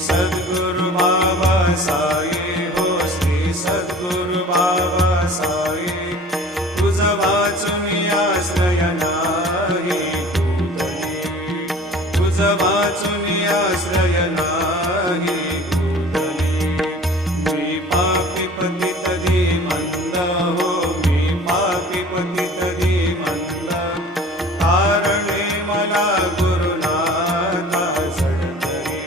सद्गुरु बाबा साई हो श्री सद्गुरु बाबा साई तुझ वाचून आश्रय नाही कुठली तुझ वाचून आश्रय नाही कुठली मी पापी पतित धीमंत हो मी पापी पतित धीमंत कारणे मला गुरुनाथा जडतरी